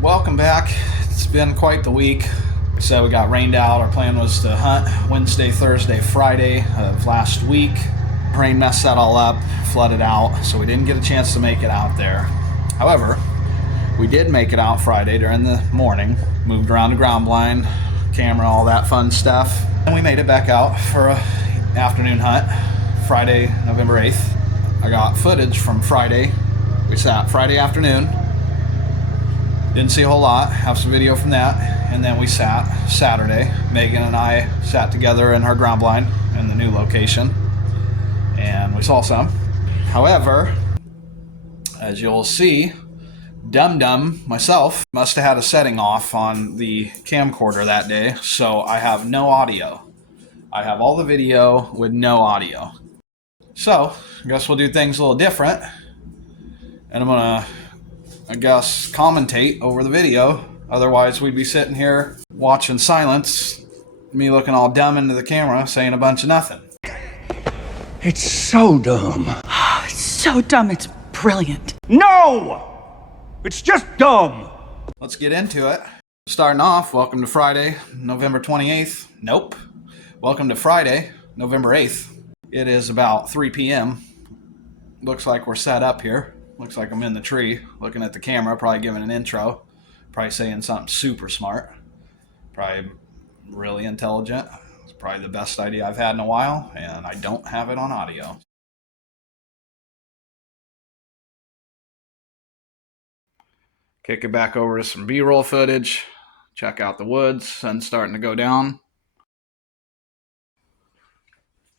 Welcome back. It's been quite the week. So we got rained out. Our plan was to hunt Wednesday, Thursday, Friday of last week. Rain messed that all up, flooded out, so we didn't get a chance to make it out there. However, we did make it out Friday during the morning, moved around the ground blind, camera, all that fun stuff. And we made it back out for an afternoon hunt, Friday, November 8th. I got footage from Friday. We sat Friday afternoon. Didn't see a whole lot. Have some video from that. And then we sat Saturday. Megan and I sat together in her ground blind in the new location. And we saw some. However, as you'll see, Dum myself must have had a setting off on the camcorder that day. So I have no audio. I have all the video with no audio. So I guess we'll do things a little different. And I'm going to, I guess, commentate over the video. Otherwise, we'd be sitting here watching silence, me looking all dumb into the camera, saying a bunch of nothing. It's so dumb. Oh, it's so dumb, it's brilliant. No! It's just dumb. Let's get into it. Starting off, welcome to Friday, November 28th. Nope. Welcome to Friday, November 8th. It is about 3 p.m. Looks like we're set up here. Looks like I'm in the tree, looking at the camera, probably giving an intro, probably saying something super smart, probably really intelligent. It's probably the best idea I've had in a while, and I don't have it on audio. Kick it back over to some B-roll footage, check out the woods, sun's starting to go down.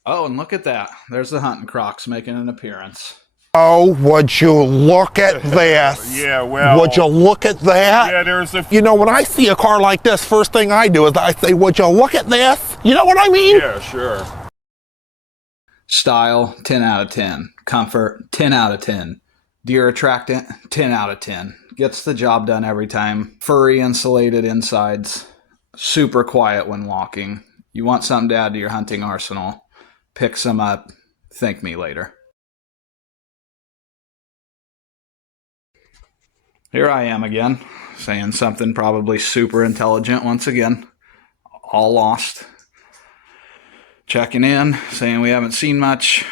Oh, and look at that. There's the hunting crocs making an appearance. Oh, would you look at this? Yeah, well... Would you look at that? Yeah, there's a... You know, when I see a car like this, first thing I do is I say, would you look at this? You know what I mean? Yeah, sure. Style, 10 out of 10. Comfort, 10 out of 10. Deer attractant, 10 out of 10. Gets the job done every time. Furry insulated insides. Super quiet when walking. You want something to add to your hunting arsenal. Pick some up. Thank me later. Here I am again, saying something probably super intelligent once again. All lost. Checking in, saying we haven't seen much.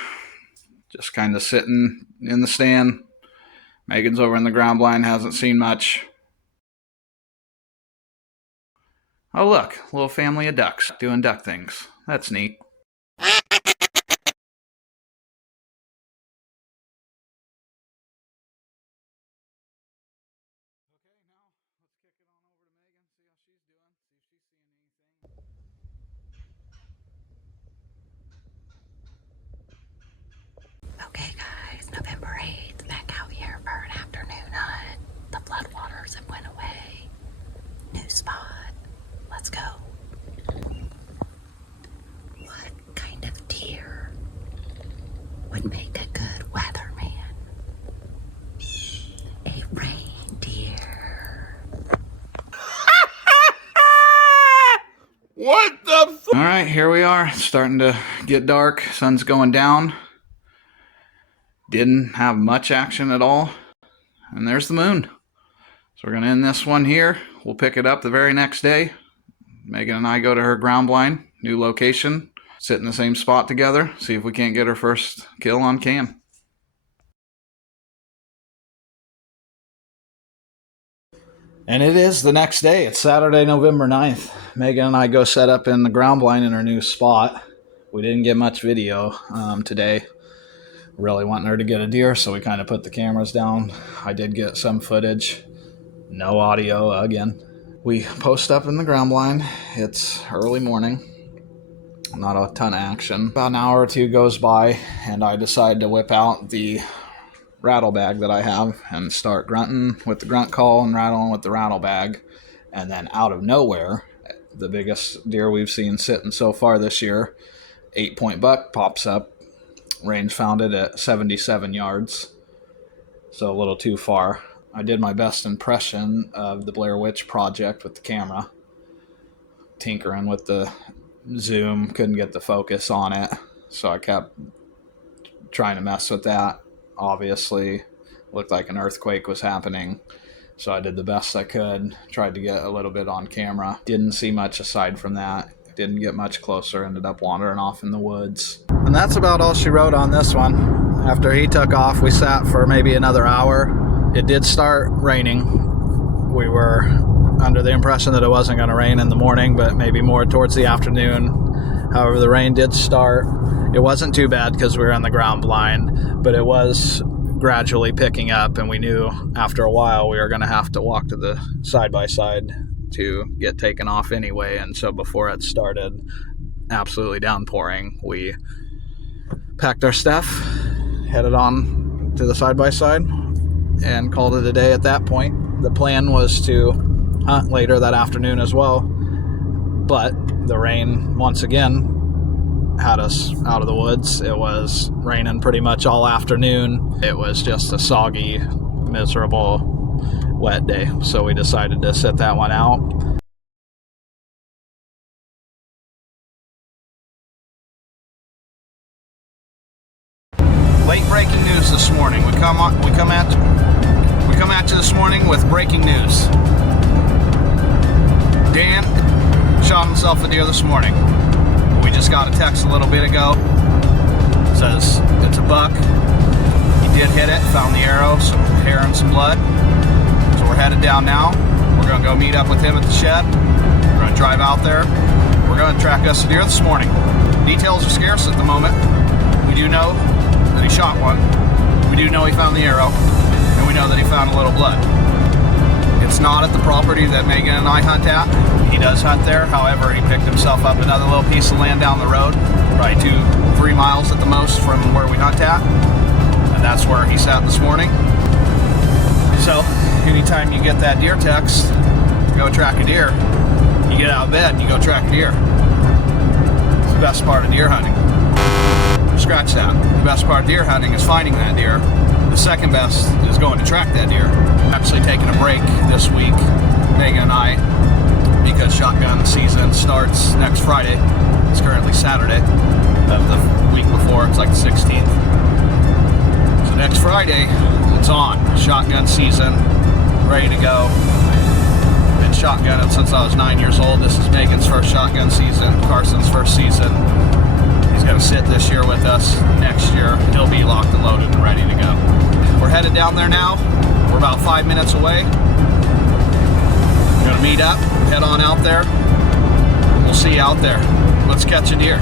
Just kind of sitting in the stand. Megan's over in the ground blind, hasn't seen much. Oh look, a little family of ducks doing duck things. That's neat. Okay, guys, November 8th, back out here for an afternoon hunt. The floodwaters have went away. New spot. Let's go. What kind of deer would make a good weatherman? A reindeer. What the All right, here we are. It's starting to get dark. Sun's going down. Didn't have much action at all. And there's the moon. So we're going to end this one here. We'll pick it up the very next day. Megan and I go to her ground blind, new location, sit in the same spot together, see if we can't get her first kill on cam. And it is the next day. It's Saturday, November 9th. Megan and I go set up in the ground blind in her new spot. We didn't get much video today. Really wanting her to get a deer, so we kind of put the cameras down. I did get some footage. No audio again. We post up in the ground blind. It's early morning. Not a ton of action. About an hour or two goes by, and I decide to whip out the rattle bag that I have and start grunting with the grunt call and rattling with the rattle bag. And then out of nowhere, the biggest deer we've seen sitting so far this year, 8-point buck, pops up. Range found it at 77 yards, so a little too far. I did my best impression of the Blair Witch Project with the camera, tinkering with the zoom, couldn't get the focus on it, so I kept trying to mess with that. Obviously, looked like an earthquake was happening. So I did the best I could, tried to get a little bit on camera. Didn't see much aside from that. Didn't get much closer, ended up wandering off in the woods. And that's about all she wrote on this one. After he took off, we sat for maybe another hour. It did start raining. We were under the impression that it wasn't going to rain in the morning, but maybe more towards the afternoon. However, the rain did start. It wasn't too bad because we were on the ground blind, but it was gradually picking up, and we knew after a while we were going to have to walk to the side-by-side to get taken off anyway. And so before it started absolutely downpouring, we packed our stuff, headed on to the side-by-side, and called it a day at that point. The plan was to hunt later that afternoon as well, but the rain once again had us out of the woods. It was raining pretty much all afternoon. It was just a soggy, miserable, wet day, so we decided to sit that one out. Late breaking news this morning. We come at you this morning with breaking news. Dan shot himself a deer this morning. We just got a text a little bit ago. It says it's a buck. He did hit it, found the arrow, some hair and some blood. So we're headed down now. We're going to go meet up with him at the shed. We're going to drive out there. We're going to track us a deer this morning. Details are scarce at the moment. We do know that he shot one. We do know he found the arrow. And we know that he found a little blood. It's not at the property that Megan and I hunt at. He does hunt there. However, he picked himself up another little piece of land down the road, probably 2-3 miles at the most from where we hunt at. And that's where he sat this morning. So, anytime you get that deer text, go track a deer, you get out of bed and you go track a deer. It's the best part of deer hunting. Scratch that. The best part of deer hunting is finding that deer. The second best is going to track that deer. Actually taking a break this week, Megan and I, because shotgun season starts next Friday. It's currently Saturday of the week before. It's like the 16th. So next Friday, it's on. Shotgun season, ready to go. Been shotgunning since I was 9 years old. This is Megan's first shotgun season, Carson's first season. He's going to sit this year with us. Next year, he'll be locked and loaded and ready to go. We're headed down there now. We're about 5 minutes away. We're going to meet up, head on out there. We'll see you out there. Let's catch a deer.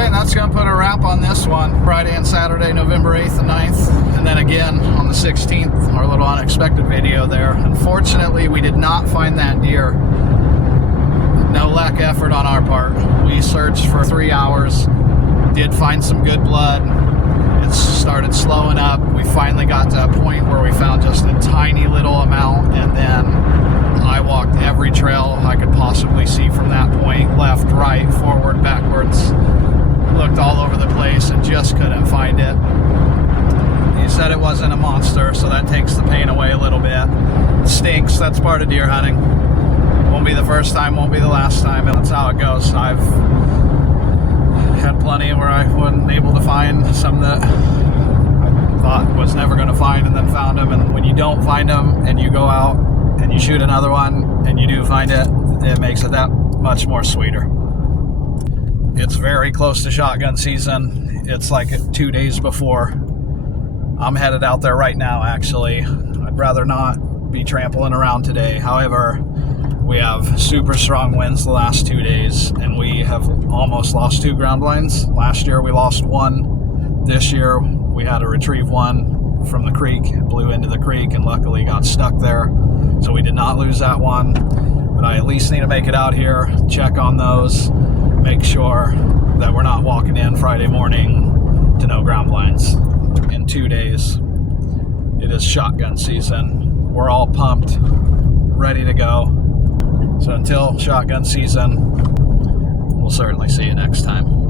And that's going to put a wrap on this one. Friday and Saturday, November 8th and 9th. And then again on the 16th, our little unexpected video there. Unfortunately, we did not find that deer. No lack effort on our part. We searched for 3 hours. Did find some good blood. It started slowing up. We finally got to a point where we found just a tiny little amount. And then I walked every trail I could possibly see from that point. Left, right, forward, backwards. Looked all over the place and just couldn't find it. He said it wasn't a monster, so that takes the pain away a little bit. It stinks, that's part of deer hunting. Won't be the first time, won't be the last time, and that's how it goes. I've had plenty where I wasn't able to find some that I thought was never going to find and then found them. And when you don't find them and you go out and you shoot another one and you do find it, it makes it that much more sweeter. It's very close to shotgun season. It's like 2 days before. I'm headed out there right now, actually. I'd rather not be trampling around today. However, we have super strong winds the last 2 days, and we have almost lost 2 ground blinds. Last year we lost 1. This year we had to retrieve one from the creek, blew into the creek, and luckily got stuck there. So we did not lose that one, but I at least need to make it out here, check on those, make sure that we're not walking in Friday morning to no ground blinds. In 2 days, it is shotgun season. We're all pumped, ready to go. So until shotgun season, we'll certainly see you next time.